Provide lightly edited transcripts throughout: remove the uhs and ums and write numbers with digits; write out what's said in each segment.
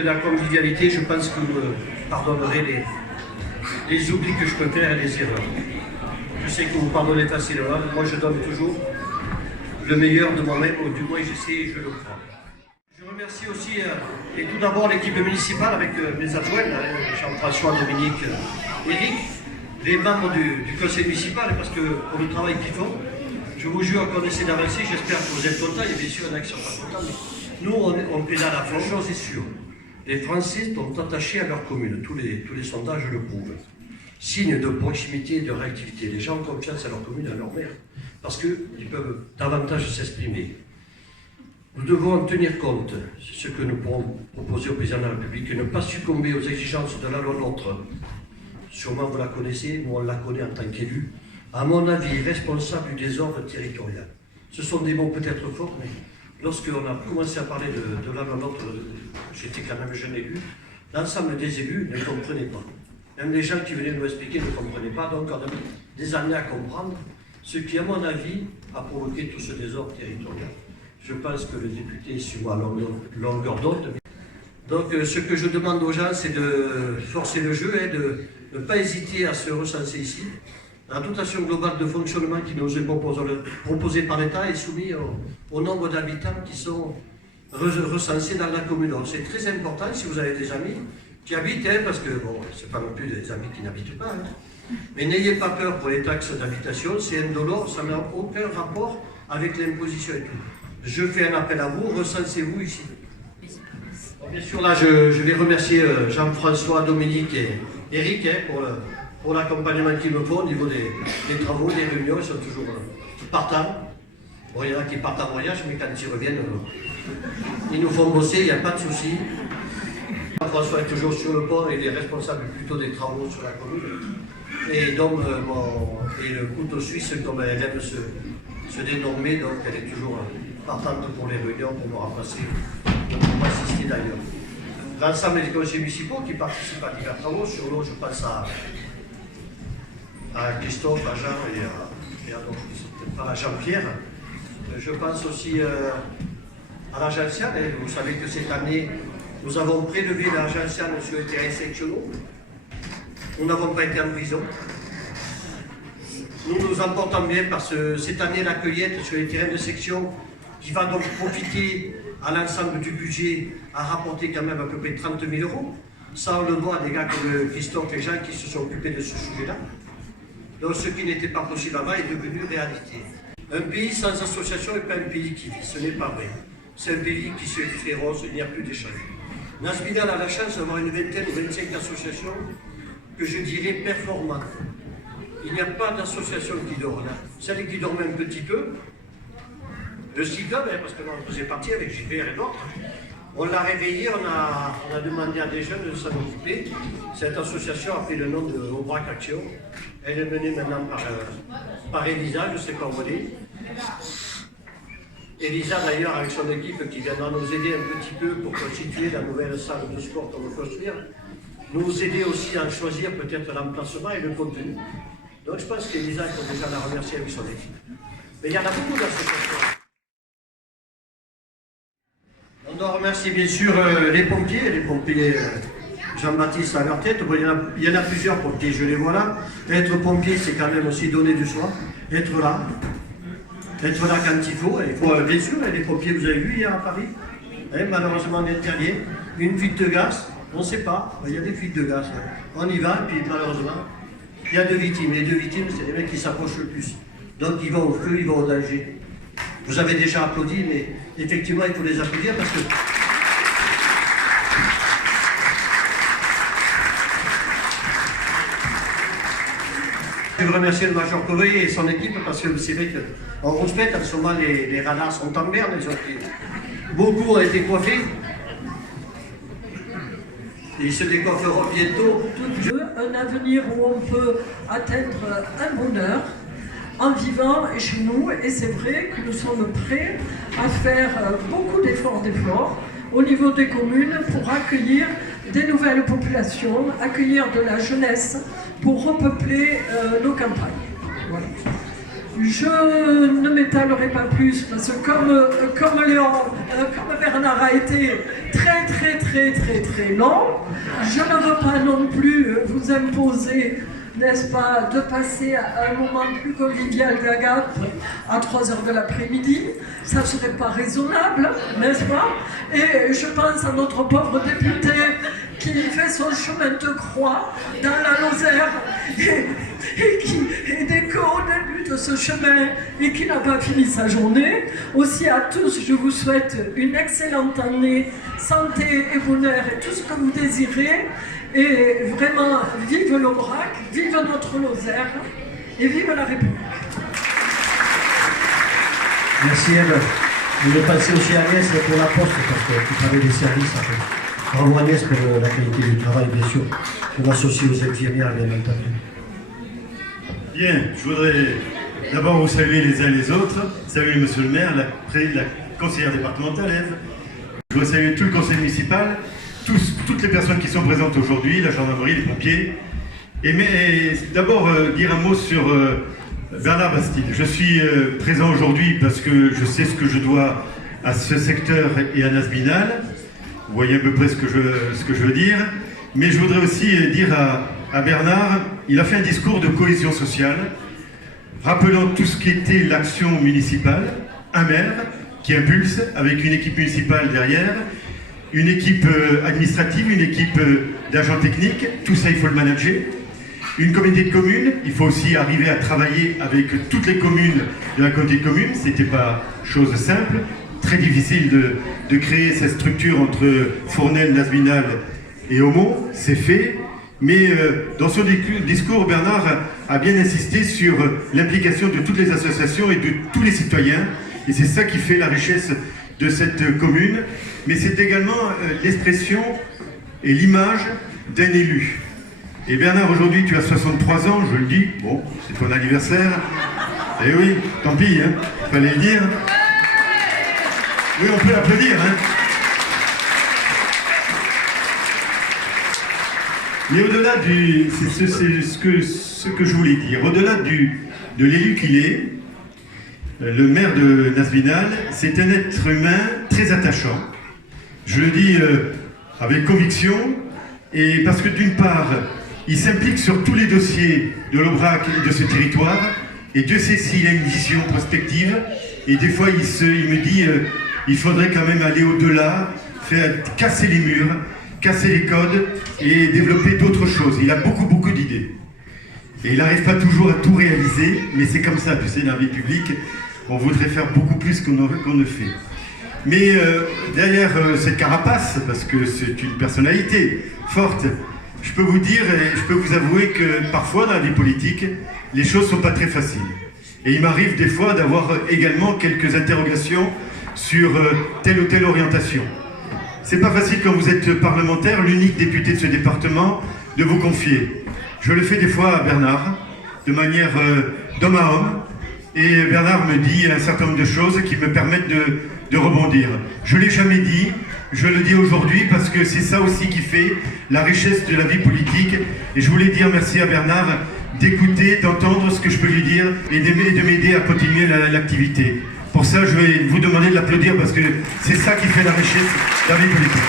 de la convivialité, je pense que vous me pardonnerez les oublis que je peux faire et les erreurs. Je sais que vous pardonnez facilement, moi je donne toujours le meilleur de moi-même, ou du moins j'essaie et je le crois. Je remercie aussi, et tout d'abord l'équipe municipale avec mes adjoints, Jean-François, Dominique, Éric, les membres du conseil municipal, parce que pour le travail qu'ils font, je vous jure qu'on essaie d'avancer, j'espère que vous êtes contents, et bien sûr il y en a qui ne sont pas contents, mais nous on pédale à fond, chose est sûre. Les Français sont attachés à leur commune, tous les sondages le prouvent. Signe de proximité et de réactivité. Les gens ont confiance à leur commune, à leur maire, parce qu'ils peuvent davantage s'exprimer. Nous devons en tenir compte, c'est ce que nous pourrons proposer au président de la République, et ne pas succomber aux exigences de la loi NOTRe. Sûrement vous la connaissez, nous on la connaît en tant qu'élus. À mon avis, responsable du désordre territorial. Ce sont des mots peut-être forts, mais lorsqu'on a commencé à parler de la loi NOTRe, j'étais quand même jeune élu, l'ensemble des élus ne comprenaient pas. Même les gens qui venaient nous expliquer ne comprenaient pas, donc on a mis des années à comprendre, ce qui, à mon avis, a provoqué tout ce désordre territorial. Je pense que le député suivra longueur d'onde. Donc ce que je demande aux gens, c'est de forcer le jeu et de ne pas hésiter à se recenser ici. La dotation globale de fonctionnement qui nous est proposée par l'État est soumise au nombre d'habitants qui sont recensés dans la commune. C'est très important si vous avez des amis qui habitent, parce que, bon, c'est pas non plus des amis qui n'habitent pas, mais n'ayez pas peur pour les taxes d'habitation, c'est indolore, ça n'a aucun rapport avec l'imposition et tout. Je fais un appel à vous, recensez-vous ici. Bon, bien sûr, là, je vais remercier Jean-François, Dominique et Éric pour l'accompagnement qu'ils me font au niveau des travaux, des réunions, ils sont toujours partants. Bon, il y en a qui partent en voyage, mais quand ils reviennent, ils nous font bosser, il n'y a pas de souci. François est toujours sur le pont, il est responsable plutôt des travaux sur la commune. Et donc, et le couteau suisse, comme elle aime se dénommer, donc elle est toujours partante pour les réunions, pour nous remplacer, pour m'assister d'ailleurs. L'ensemble des conseillers municipaux qui participent à divers travaux, sur l'eau, je pense à Christophe, à Jean et à Jean-Pierre. Je pense aussi à l'agentiane. Vous savez que cette année, nous avons prélevé l'agentiane sur les terrains sectionnaux. Nous n'avons pas été en prison. Nous nous emportons bien parce que cette année, la cueillette sur les terrains de section, qui va donc profiter à l'ensemble du budget, a rapporté quand même à peu près 30 000 €. Ça, on le doit à des gars comme Christophe et Jean qui se sont occupés de ce sujet-là. Donc ce qui n'était pas possible avant est devenu réalité. Un pays sans association n'est pas un pays qui vit, ce n'est pas vrai. C'est un pays qui se féroce, il n'y a plus d'échange. Nasbidal a la chance d'avoir une vingtaine ou 25 associations que je dirais performantes. Il n'y a pas d'association qui dort là. Celle qui dorment un petit peu, le Ski-Club, parce que on faisait partie avec Gilbert et d'autres, on l'a réveillé, on a demandé à des jeunes de s'en occuper. Cette association a pris le nom de Aubrac Action. Elle est menée maintenant par Elisa, je sais qu'on dit. Elisa d'ailleurs avec son équipe qui viendra nous aider un petit peu pour constituer la nouvelle salle de sport qu'on veut construire. Nous aider aussi à choisir peut-être l'emplacement et le contenu. Donc je pense qu'Elisa, il faut déjà la remercier avec son équipe. Mais il y en a beaucoup d'associations. On doit remercier bien sûr les pompiers Jean-Baptiste à leur tête. Bon, il y en a plusieurs pompiers, je les vois là. Être pompier, c'est quand même aussi donner du soi, être là quand il faut. Il faut bien sûr, les pompiers, vous avez vu hier à Paris, malheureusement dernier, une fuite de gaz, on ne sait pas, il y a des fuites de gaz. On y va, et puis malheureusement, il y a 2 victimes. Les 2 victimes, c'est les mecs qui s'approchent le plus. Donc ils vont au feu, ils vont au danger. Vous avez déjà applaudi, mais effectivement, il faut les applaudir parce que... Je veux remercier le Major Coveille et son équipe parce que c'est vrai qu'en respecte, en ce moment, les radars sont en berne. Beaucoup ont été coiffés. Ils se décoifferont bientôt. Un avenir où on peut atteindre un bonheur en vivant chez nous, et c'est vrai que nous sommes prêts à faire beaucoup d'efforts au niveau des communes pour accueillir des nouvelles populations, accueillir de la jeunesse pour repeupler nos campagnes. Voilà. Je ne m'étalerai pas plus parce que comme Bernard a été très long, je ne veux pas non plus vous imposer, n'est-ce pas, de passer à un moment plus convivial d'Agathe à 3h de l'après-midi. Ça ne serait pas raisonnable, n'est-ce pas? Et je pense à notre pauvre député qui fait son chemin de croix dans la Lozère et qui est dès qu'au début de ce chemin et qui n'a pas fini sa journée. Aussi à tous, je vous souhaite une excellente année, santé et bonheur et tout ce que vous désirez. Et vraiment, vive l'Aubrac, vive notre Lozère et vive la République. Merci Eve. Je vais passer aussi à Agnès pour la poste parce que tu travailles des services après. Bravo Agnès pour la qualité du travail, bien sûr. Je m'associe aux infirmières, bien entendu. Bien, je voudrais d'abord vous saluer les uns les autres. Saluer monsieur le maire, la conseillère départementale, Eve. Je voudrais saluer tout le conseil municipal, toutes les personnes qui sont présentes aujourd'hui, la gendarmerie, les pompiers. Et d'abord dire un mot sur Bernard Bastide. Je suis présent aujourd'hui parce que je sais ce que je dois à ce secteur et à Nasbinal. Vous voyez à peu près ce que je veux dire. Mais je voudrais aussi dire à Bernard, il a fait un discours de cohésion sociale, rappelant tout ce qui était l'action municipale, un maire qui impulse avec une équipe municipale derrière, une équipe administrative, une équipe d'agents techniques, tout ça il faut le manager. Une communauté de communes, il faut aussi arriver à travailler avec toutes les communes de la communauté de communes, c'était pas chose simple, très difficile de créer cette structure entre Fournel, Nasbinal et Aumont, c'est fait. Mais dans son discours, Bernard a bien insisté sur l'implication de toutes les associations et de tous les citoyens. Et c'est ça qui fait la richesse de cette commune. Mais c'est également l'expression et l'image d'un élu. Et Bernard, aujourd'hui, tu as 63 ans, je le dis. Bon, c'est ton anniversaire. Eh oui, tant pis, hein, fallait le dire. Oui, on peut applaudir, hein. Mais au-delà c'est ce que je voulais dire, au-delà de l'élu qu'il est, le maire de Nasbinal, c'est un être humain très attachant. Je le dis avec conviction, et parce que d'une part, il s'implique sur tous les dossiers de l'Aubrac et de ce territoire, et Dieu sait s'il a une vision prospective, et des fois il me dit, il faudrait quand même aller au-delà, casser les murs, casser les codes et développer d'autres choses. Il a beaucoup d'idées. Et il n'arrive pas toujours à tout réaliser, mais c'est comme ça, tu sais, dans la vie publique, on voudrait faire beaucoup plus qu'on ne fait. Mais derrière cette carapace, parce que c'est une personnalité forte, je peux vous dire et je peux vous avouer que parfois dans la vie politique, les choses ne sont pas très faciles. Et il m'arrive des fois d'avoir également quelques interrogations sur telle ou telle orientation. C'est pas facile quand vous êtes parlementaire, l'unique député de ce département, de vous confier. Je le fais des fois à Bernard, de manière d'homme à homme, et Bernard me dit un certain nombre de choses qui me permettent de rebondir. Je ne l'ai jamais dit, je le dis aujourd'hui parce que c'est ça aussi qui fait la richesse de la vie politique. Et je voulais dire merci à Bernard d'écouter, d'entendre ce que je peux lui dire et de m'aider à continuer l'activité. Pour ça, je vais vous demander de l'applaudir parce que c'est ça qui fait la richesse de la vie politique.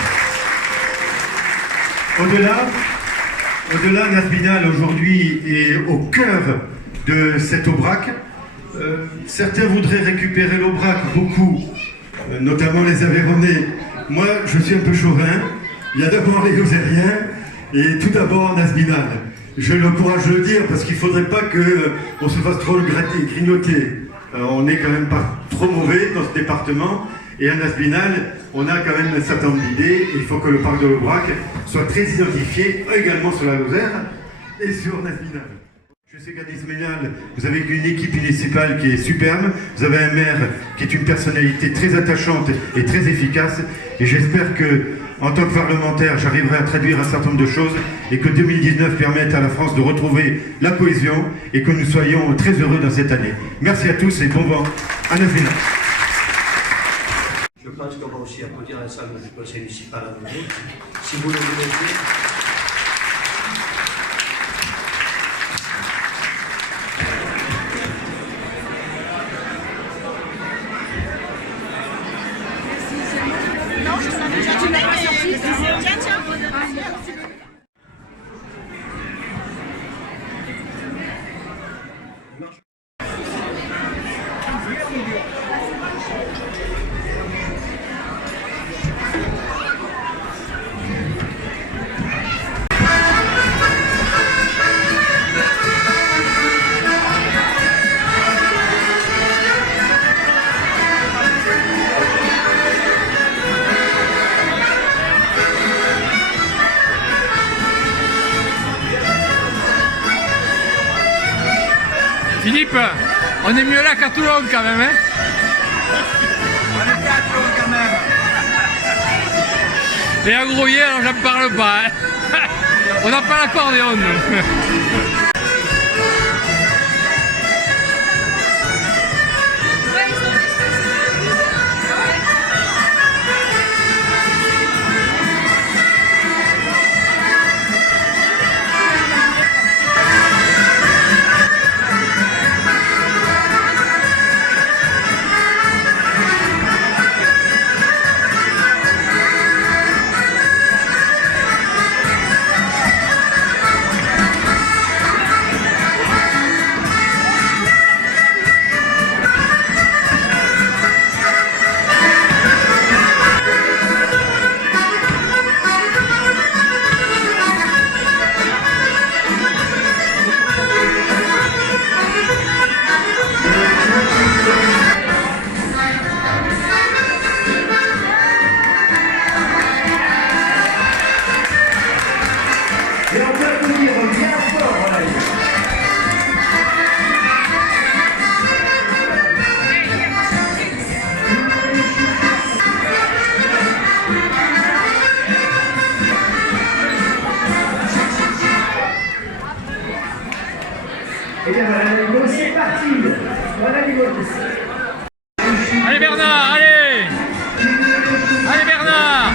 Au-delà, Nasbinal aujourd'hui est au cœur de cet Aubrac. Certains voudraient récupérer l'Aubrac, beaucoup, notamment les Aveyronais. Moi, je suis un peu chauvin. Il y a d'abord les Lozériens et tout d'abord Nasbinal. J'ai le courage de le dire parce qu'il ne faudrait pas qu'on se fasse trop le grignoter. On n'est quand même pas trop mauvais dans ce département. Et à Nasbinal, on a quand même un certain nombre d'idées. Il faut que le parc de l'Aubrac soit très identifié également sur la Lozère et sur Nasbinal. Je sais qu'à Nasbinal, vous avez une équipe municipale qui est superbe. Vous avez un maire qui est une personnalité très attachante et très efficace. Et j'espère que, en tant que parlementaire, j'arriverai à traduire un certain nombre de choses et que 2019 permette à la France de retrouver la cohésion et que nous soyons très heureux dans cette année. Merci à tous et bon vent à Nasbinal. Je pense qu'on va aussi applaudir l'ensemble du conseil municipal à nouveau. Si vous le voulez dire. Philippe, on est mieux là qu'à Toulon quand même, hein? On est à Toulon quand même. Et à Grouillé, alors j'en parle pas, hein? On n'a pas l'accordéon, nous. Et bien voilà, Nico, c'est parti. Voilà Nico. Allez Bernard, allez! Allez Bernard!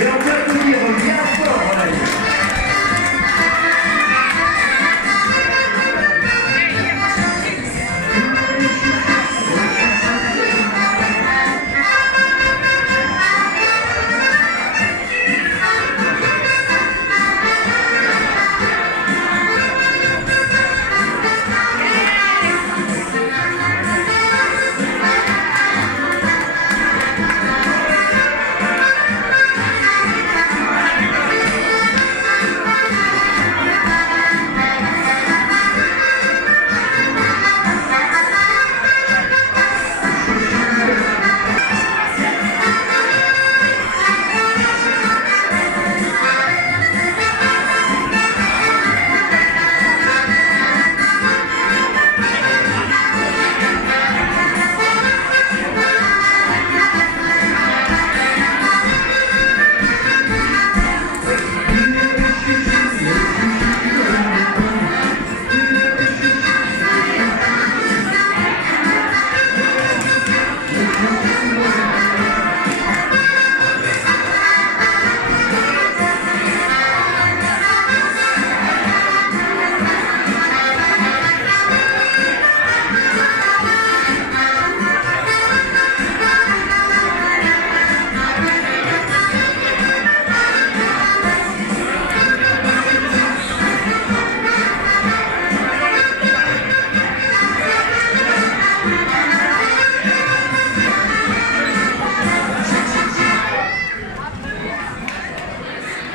Et on peut applaudir bien fort, voilà.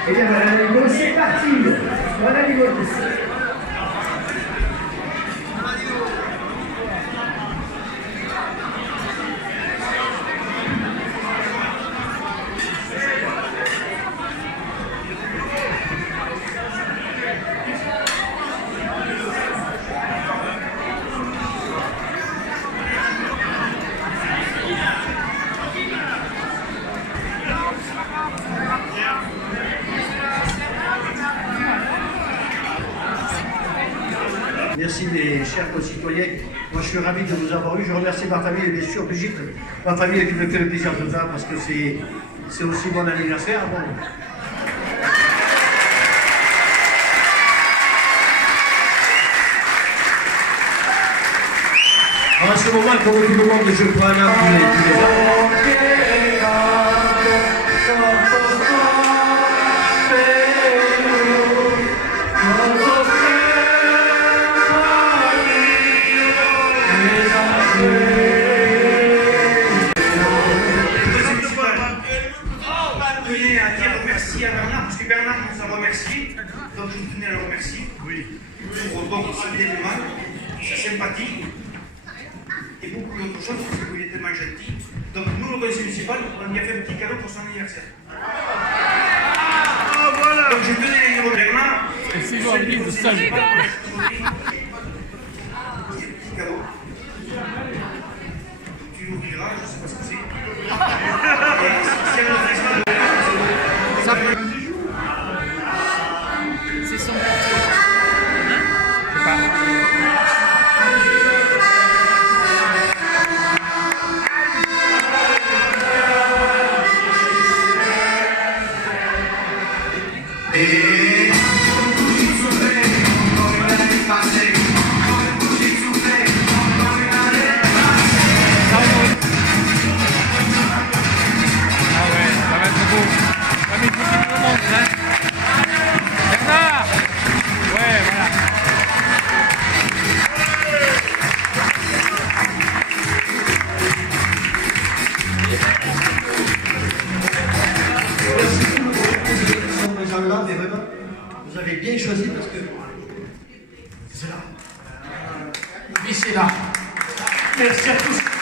Et bien voilà Nico, c'est parti. Voilà Nico. Merci mes chers concitoyens. Moi je suis ravi de vous avoir eu. Je remercie ma famille et bien sûr Brigitte, ma famille qui me fait le plaisir de ça parce que c'est aussi mon anniversaire. Bon. Alors à ce moment, comme tout le monde, je prends un arbre tous les ans. Merci à Bernard, parce que Bernard nous a remercié, donc je tenais à le remercier pour cet événement, sa sympathie et beaucoup d'autres choses. tellement gentil. Donc nous, le conseil municipal, on lui a fait un petit cadeau pour son anniversaire. Voilà. Donc je tenais Bernard. Et c'est jour avec de stage. Petit cadeau. Tu l'ouvriras, je ne sais pas ce que c'est. C'est un offrissement de... Ça peut. C'est son petit. Hein? Je sais pas. Mais vraiment, vous avez bien choisi parce que c'est là. Oui, c'est là. Merci à tous.